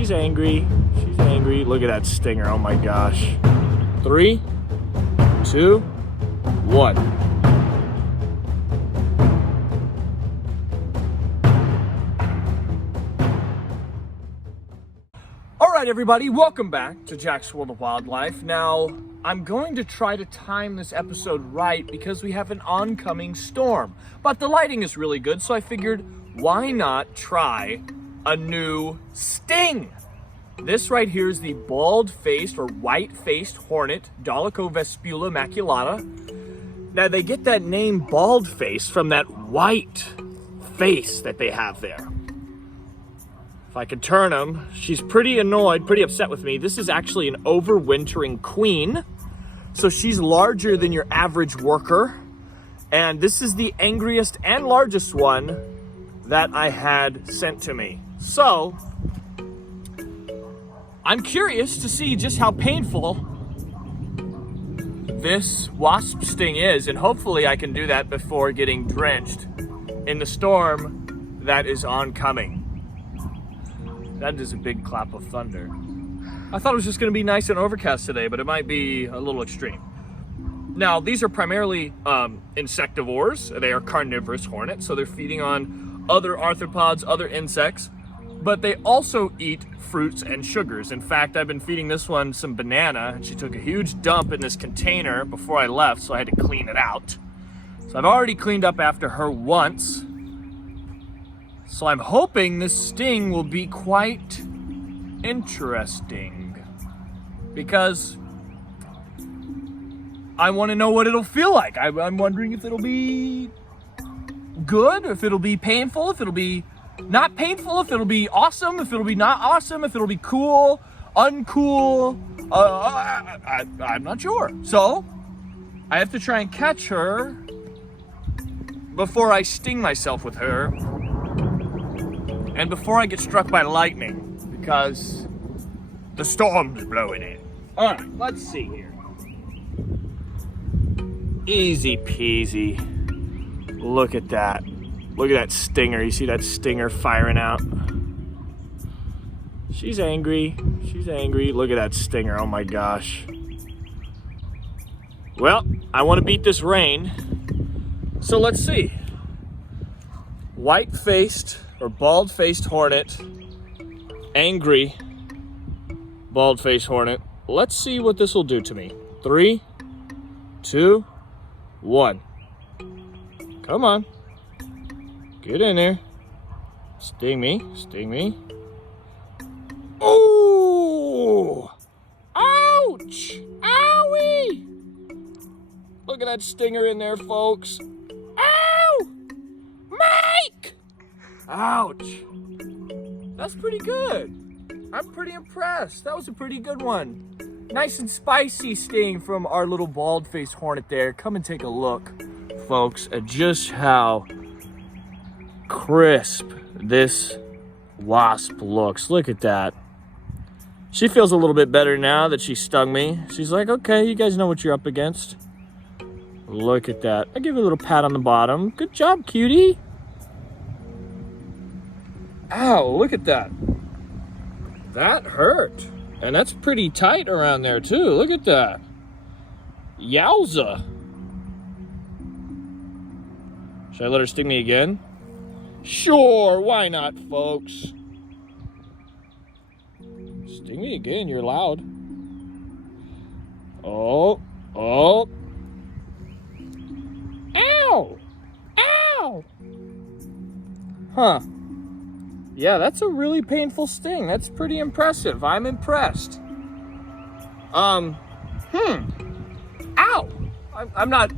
She's angry. She's angry. Look at that stinger. Oh my gosh. 3, 2, 1. All right, everybody, welcome back to Jack's World of Wildlife. Now, I'm going to try to time this episode right because we have an oncoming storm. But the lighting is really good, so I figured, why not try a new sting? This right here is the bald-faced or white-faced hornet, Dolichovespula maculata. Now, they get that name bald-face from that white face that they have there. If I could turn him, she's pretty annoyed, pretty upset with me. This is actually an overwintering queen. So she's larger than your average worker. And this is the angriest and largest one that I had sent to me. So, I'm curious to see just how painful this wasp sting is. And hopefully I can do that before getting drenched in the storm that is oncoming. That is a big clap of thunder. I thought it was just gonna be nice and overcast today, but it might be a little extreme. Now, these are primarily insectivores. They are carnivorous hornets, so they're feeding on other arthropods, other insects, but they also eat fruits and sugars. In fact, I've been feeding this one some banana, and she took a huge dump in this container before I left, so I had to clean it out. So I've already cleaned up after her once. So I'm hoping this sting will be quite interesting because I want to know what it'll feel like. I'm wondering if it'll be good, if it'll be painful, if it'll be not painful, if it'll be awesome, if it'll be not awesome, if it'll be cool, uncool. I'm not sure. So I have to try and catch her before I sting myself with her. And before I get struck by lightning, because the storm's blowing in. All right, let's see here. Easy peasy. Look at that. Look at that stinger. You see that stinger firing out? She's angry. She's angry. Look at that stinger. Oh my gosh. Well, I want to beat this rain. So let's see. White-faced or bald-faced hornet, angry bald-faced hornet. Let's see what this will do to me. 3, 2, 1. Come on. Get in there. Sting me, sting me. Oh! Ouch! Owie! Look at that stinger in there, folks. Ow! Mike! Ouch. That's pretty good. I'm pretty impressed. That was a pretty good one. Nice and spicy sting from our little bald-faced hornet there. Come and take a look, folks, at just how crisp this wasp looks. Look at that. She feels a little bit better now that she stung me. She's like, okay, you guys know what you're up against. Look at that. I give her a little pat on the bottom. Good job, cutie. Ow, look at that. That hurt. And that's pretty tight around there too. Look at that. Yowza. Should I let her sting me again? Sure, why not, folks? Sting me again, you're loud. Oh, oh. Ow! Ow! Huh. Yeah, that's a really painful sting. That's pretty impressive. I'm impressed. Ow! I'm not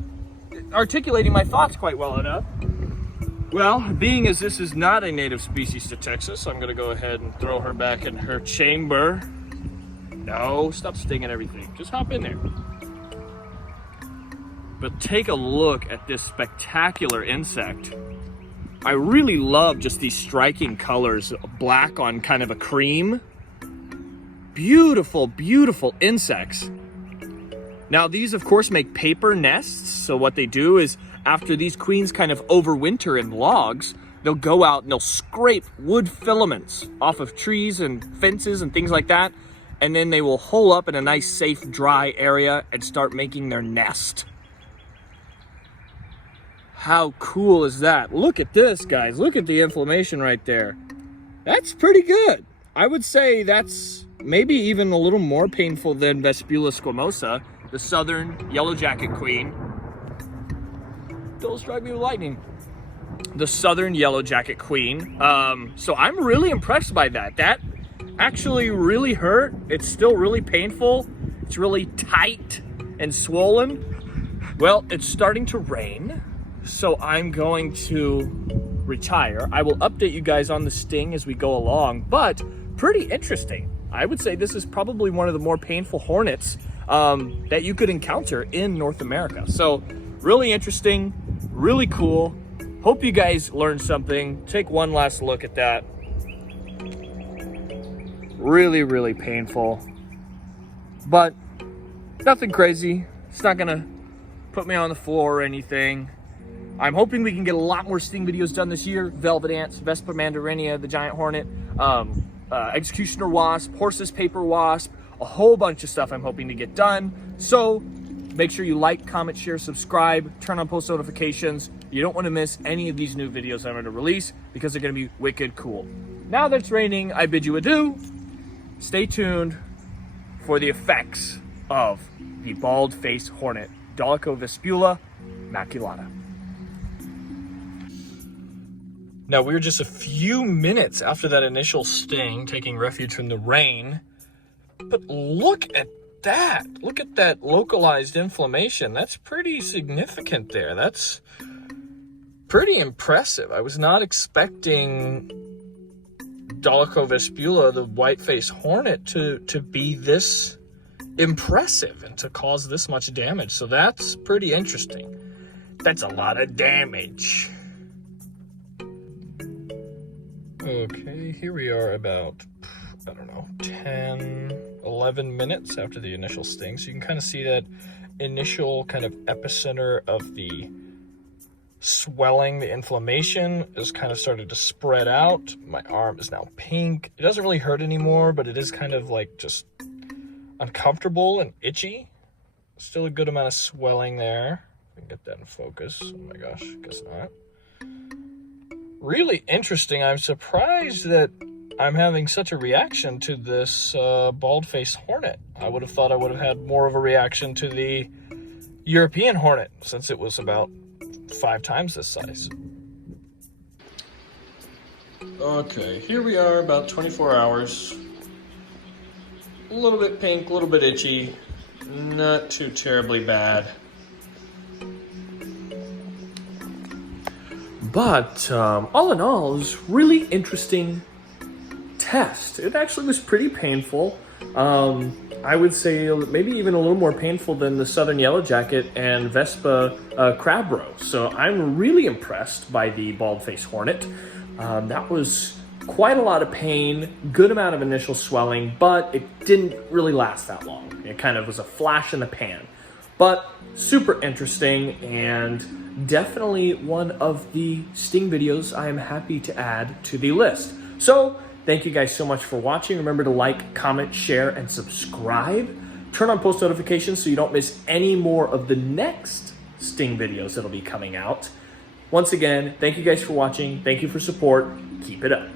articulating my thoughts quite well enough. Well, being as this is not a native species to Texas, I'm gonna go ahead and throw her back in her chamber. No, stop stinging everything. Just hop in there. But take a look at this spectacular insect. I really love just these striking colors, black on kind of a cream. Beautiful, beautiful insects. Now these of course make paper nests. So what they do is after these queens kind of overwinter in logs, they'll go out and they'll scrape wood filaments off of trees and fences and things like that. And then they will hole up in a nice, safe, dry area and start making their nest. How cool is that? Look at this, guys. Look at the inflammation right there. That's pretty good. I would say that's maybe even a little more painful than Vespula squamosa, the southern yellow jacket queen. Don't strike me with lightning. The southern yellow jacket queen. So I'm really impressed by that. That actually really hurt. It's still really painful. It's really tight and swollen. Well, it's starting to rain, so I'm going to retire. I will update you guys on the sting as we go along, but pretty interesting. I would say this is probably one of the more painful hornets that you could encounter in North America. So really interesting, really cool. Hope you guys learned something. Take one last look at that. Really, really painful, but nothing crazy. It's not gonna put me on the floor or anything. I'm hoping we can get a lot more sting videos done this year. Velvet ants, Vespa mandarinia, the giant hornet, executioner wasp, horse's paper wasp, a whole bunch of stuff I'm hoping to get done. So make sure you like, comment, share, subscribe, turn on post notifications. You don't want to miss any of these new videos I'm going to release because they're going to be wicked cool. Now that it's raining, I bid you adieu. Stay tuned for the effects of the bald-faced hornet, Vespula maculata. Now, we were just a few minutes after that initial sting, taking refuge from the rain, but look at that. Look at that localized inflammation. That's pretty significant there. That's pretty impressive. I was not expecting Vespula, the white-faced hornet, to be this impressive and to cause this much damage. So that's pretty interesting. That's a lot of damage. Okay, here we are about, I don't know, 10, 11 minutes after the initial sting. So you can kind of see that initial kind of epicenter of the swelling, the inflammation is kind of started to spread out. My arm is now pink. It doesn't really hurt anymore, but it is kind of like just uncomfortable and itchy. Still a good amount of swelling there. I can get that in focus. Oh my gosh, guess not. Really interesting. I'm surprised that I'm having such a reaction to this bald-faced hornet. I would have thought I would have had more of a reaction to the European hornet, since it was about 5 times this size. Okay, here we are about 24 hours. A little bit pink, a little bit itchy. Not too terribly bad. But all in all, it was really interesting test. It actually was pretty painful. I would say maybe even a little more painful than the southern yellow jacket and Vespa crabrow. So I'm really impressed by the bald-faced hornet. That was quite a lot of pain, good amount of initial swelling, but it didn't really last that long. It kind of was a flash in the pan. But super interesting and definitely one of the sting videos I am happy to add to the list. So thank you guys so much for watching. Remember to like, comment, share, and subscribe. Turn on post notifications so you don't miss any more of the next sting videos that'll be coming out. Once again, thank you guys for watching. Thank you for support. Keep it up.